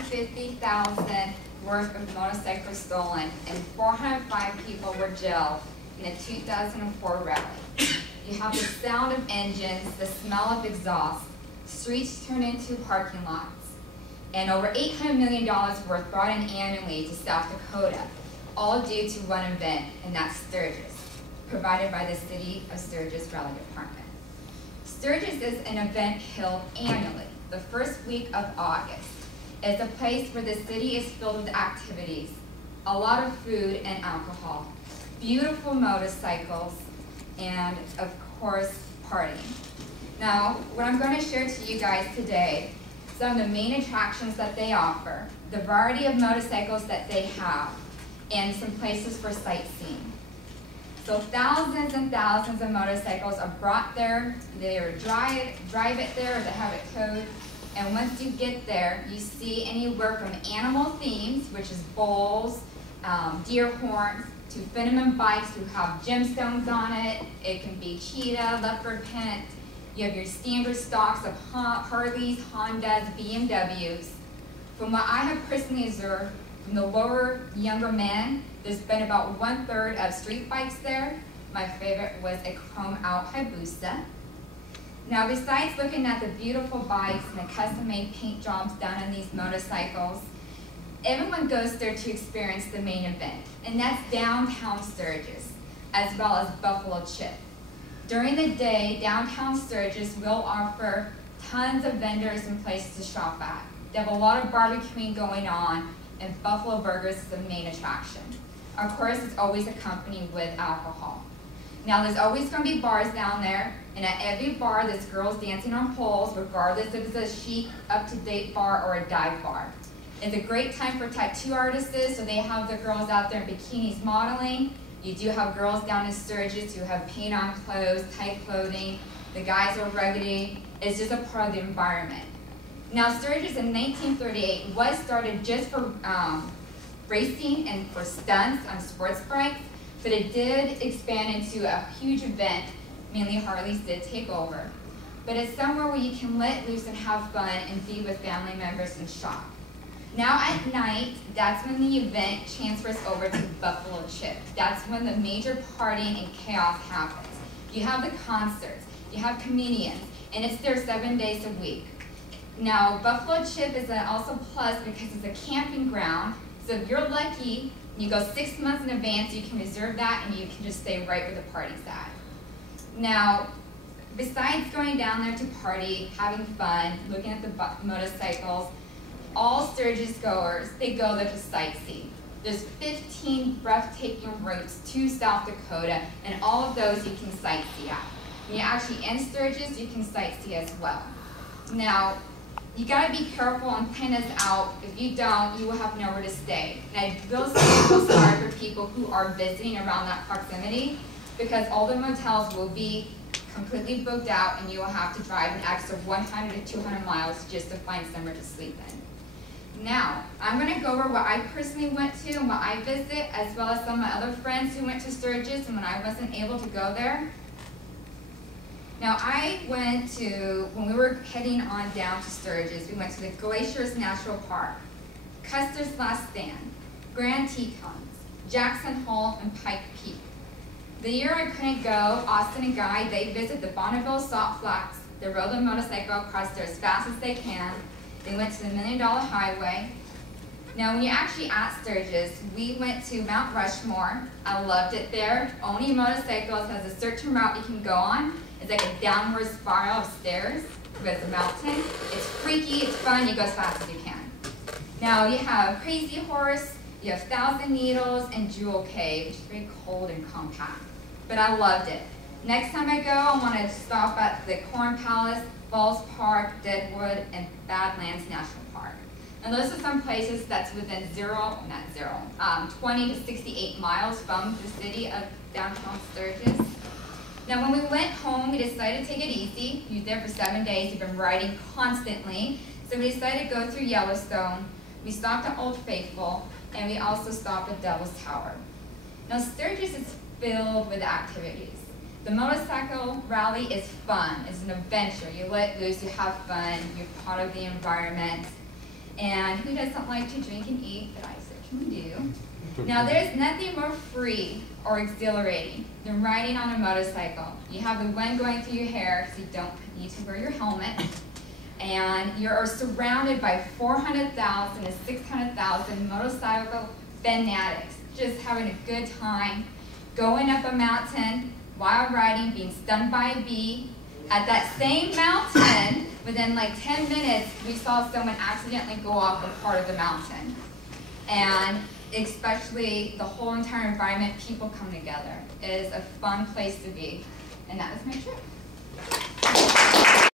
$250,000 worth of motorcycles stolen, and 405 people were jailed in a 2004 rally. You have the sound of engines, the smell of exhaust, streets turned into parking lots, and over $800 million worth brought in annually to South Dakota, all due to one event, and that's Sturgis, provided by the City of Sturgis Rally Department. Sturgis is an event held annually, the first week of August. It's a place where the city is filled with activities, a lot of food and alcohol, beautiful motorcycles, and of course, partying. Now, what I'm going to share to you guys today, some of the main attractions that they offer, the variety of motorcycles that they have, and some places for sightseeing. So thousands and thousands of motorcycles are brought there. They either drive it there, or they have it towed. And once you get there, you see anywhere from animal themes, which is bulls, deer horns, to Finneman bikes who have gemstones on it. It can be cheetah, leopard print. You have your standard stocks of Harleys, Hondas, BMWs. From what I have personally observed, from the lower, younger men, there's been about 1/3 of street bikes there. My favorite was a chrome out Hayabusa. Now, besides looking at the beautiful bikes and the custom-made paint jobs done on these motorcycles, everyone goes there to experience the main event, and that's downtown Sturgis, as well as Buffalo Chip. During the day, downtown Sturgis will offer tons of vendors and places to shop at. They have a lot of barbecuing going on, and Buffalo Burgers is the main attraction. Of course, it's always accompanied with alcohol. Now, there's always going to be bars down there, and at every bar, there's girls dancing on poles, regardless if it's a chic, up-to-date bar or a dive bar. It's a great time for tattoo artists, so they have the girls out there in bikinis modeling. You do have girls down in Sturgis who have paint-on clothes, tight clothing. The guys are ruggedy. It's just a part of the environment. Now, Sturgis in 1938 was started just for racing and for stunts on sports bikes, but it did expand into a huge event. Mainly Harleys did take over. But it's somewhere where you can let loose and have fun and be with family members and shop. Now at night, that's when the event transfers over to Buffalo Chip. That's when the major partying and chaos happens. You have the concerts, you have comedians, and it's there 7 days a week. Now, Buffalo Chip is also plus because it's a camping ground, so if you're lucky, you go 6 months in advance, you can reserve that and you can just stay right where the party's at. Now, besides going down there to party, having fun, looking at the motorcycles, all Sturgis goers, they go there to sightsee. There's 15 breathtaking routes to South Dakota, and all of those you can sightsee at. When you're actually in Sturgis, you can sightsee as well. Now, you gotta be careful and plan this out. If you don't, you will have nowhere to stay. And I will say feel sorry for people who are visiting around that proximity, because all the motels will be completely booked out, and you will have to drive an extra 100 to 200 miles just to find somewhere to sleep in. Now, I'm going to go over what I personally went to and what I visit, as well as some of my other friends who went to Sturgis and when I wasn't able to go there. Now, I went to, when we were heading on down to Sturgis, we went to the Glaciers National Park, Custer's Last Stand, Grand Tetons, Jackson Hole, and Pike Peak. The year I couldn't go, Austin and Guy, they visit the Bonneville Salt Flats. They rode the motorcycle across there as fast as they can. They went to the $1 Million Highway. Now, when you're actually at Sturgis, we went to Mount Rushmore. I loved it there. Only motorcycles has a certain route you can go on. It's like a downward spiral of stairs with a mountain. It's freaky, it's fun, you go as fast as you can. Now, you have Crazy Horse, you have Thousand Needles, and Jewel Cave, which is very cold and compact. But I loved it. Next time I go, I want to stop at the Corn Palace, Falls Park, Deadwood, and Badlands National Park. And those are some places that's within 20 to 68 miles from the city of downtown Sturgis. Now, when we went home, we decided to take it easy. We were there for 7 days. We've been riding constantly. So we decided to go through Yellowstone. We stopped at Old Faithful, and we also stopped at Devil's Tower. Now, Sturgis is filled with activities. The motorcycle rally is fun. It's an adventure. You let loose, you have fun, you're part of the environment. And who doesn't like to drink and eat? But I certainly do. Now, there's nothing more free or exhilarating than riding on a motorcycle. You have the wind going through your hair, so you don't need to wear your helmet. And you're surrounded by 400,000 to 600,000 motorcycle fanatics, just having a good time, going up a mountain while riding, being stung by a bee. At that same mountain, within like 10 minutes, we saw someone accidentally go off a part of the mountain. And especially the whole entire environment, people come together. It is a fun place to be. And that was my trip.